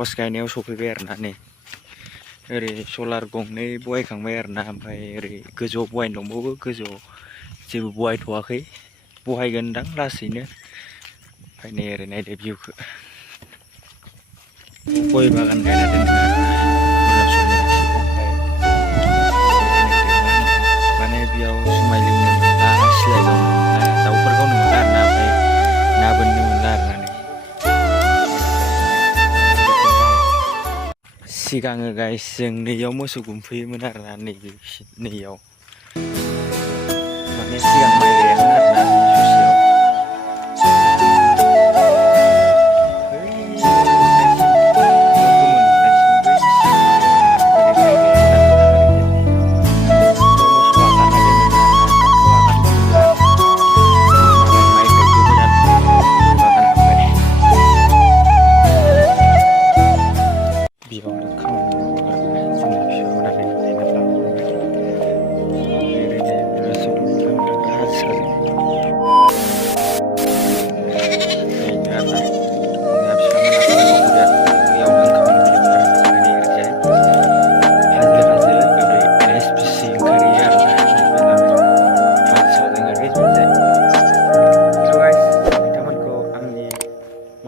Post गायनायाव सफैबाय आरोना नै ओरै सलार गंनै बहायखांबाय आरोना ओमफ्राय ओरै गोजौआव बहायनो दंबावो गोजौआव जेबो बहायथ'वाखै बहायगोनदां लासैनो ओमफ्राय नै ओरै नायदो भिउखौ गय बागान गायना दोनदों माने बेयाव जुमाय लोंनो मोनला सिलाय गावनो मोनला दाउफोर गावनो मोनला आरोना ओमफ्राय ना बोननो मोनला आरोना नै सिगाङो गाइस जों नैयाव मोसौ गुमफैयोमोन आरोना नैयाव माने सिगां माइ गायामोन आरोना ससेयाव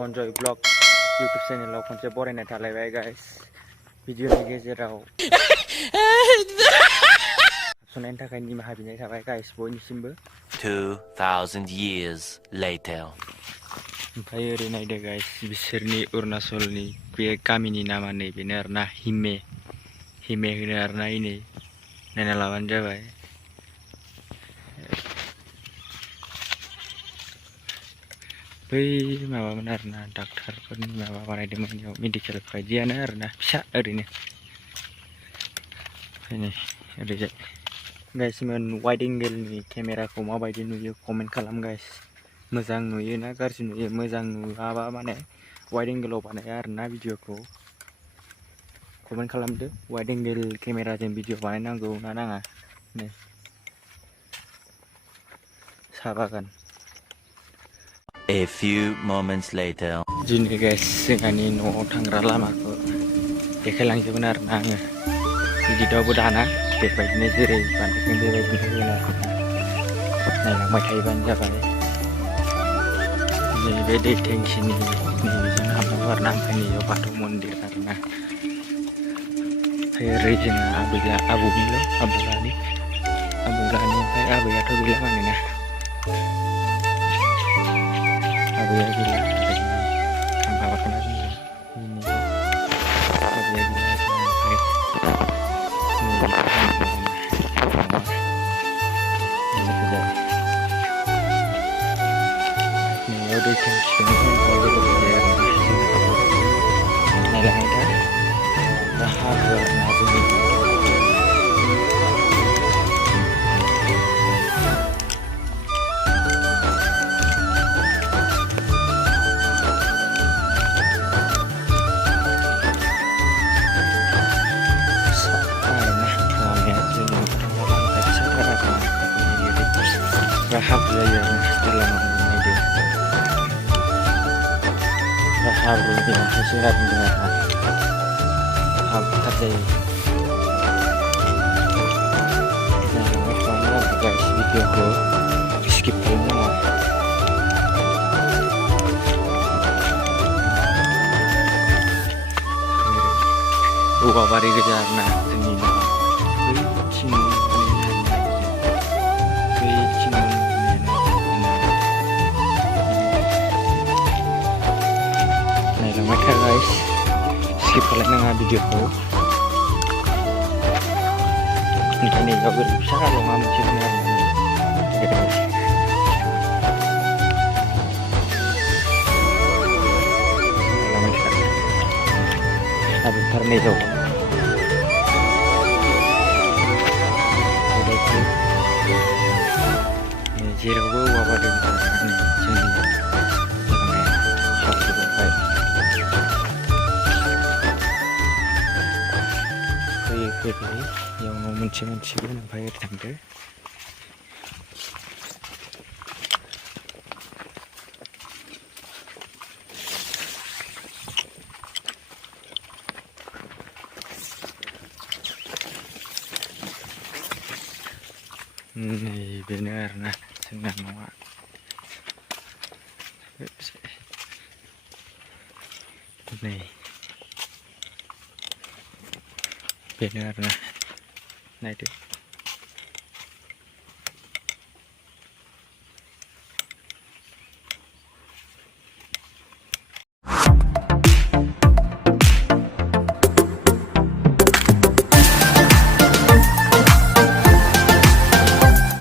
मनजय ब्लग यूट्यूब चैनल खनसे बरायनाय थालायबाय गाइस भिडिअनि गेजेराव हाबसननायनि थाखाय निमाहा बिनाय थाबाय गाइस बयनिसिमबो 2000 years later ओमफ्राय ओरै नायदो गाइस बिसोरनि अरुणाचलनि बे गामिनि नामा नै बेनो आरोना हिमे होनो आरोना इनै नायना लाबानो जाबाय बै माबामोन आरोना डाक्टारफोरनि माबा बानायदोंमोन बेयाव मेडिकेल बायदियानो आरोना फिसा ओरैनो नै ओरैजाय गाइस वाइड एंगेलनि केमेराखौ माबायदि नुयो कमेन्ट खालाम गाइस मोजां नुयो ना गाज्रि नुयो मोजां नुवाबा माने वाइड एंगेलाव बानाया आरोना भिडिअखौ कमेन्ट खालामदो वाइड एंगेल केमेराजों भिडिअ बानायनांगौ ना नाङा नै साहा बागान A few moments later दिनै गाइस जोंहानि न'आव थांग्रा लामाखौ देखायलांजोबगोन आरोना आङो गिदिरावबो दाना बेबायदिनो जेरै बानायदों बेबायदिनो होगोन आरोना नायलांबाय थायोबानो जाबाय नैबे दै टेंकिनि नैबेजों हाबनांगौ आरोना ओमफ्राय नैयाव बाथौ मन्दिर आरोना ओमफ्राय ओरै जोंहा आबौनिल' आबौलानि ओमफ्राय आबैयाथ' गैला मानोना आबैया गैला खाम्फा बारखोना आबैया गैला नैयाव दै टेंकिखौनो नायलांबाय दा हाब्रु आरोना जोंनि हाब्रु जायो आरोना नायदो हाब्रुनि अन्थाइसो गारदों आरोना हाब्रुथार जायो नायलांबाय थानांगौ आरो गाइस भिडिअखौ स्किप खालामनाङा औवा बारि गोजा आरोना जोंनि बैथिं नायलांबाय था गाइस स्किप खालामनाङा भिडिअखौ ओमफ्राय नैयाव ओरै फिसा लङा मोनसे दङ आरोना हाब्रुथार नैयाव जेरावबो औवा बारि जोंनि हाब्रुआवहाय फैयै बेयाव न' मोनसे मोनसिगोन ओमफ्राय ओरै थांदो Nih bener nah senang nua. Nih bener nah. Nah itu.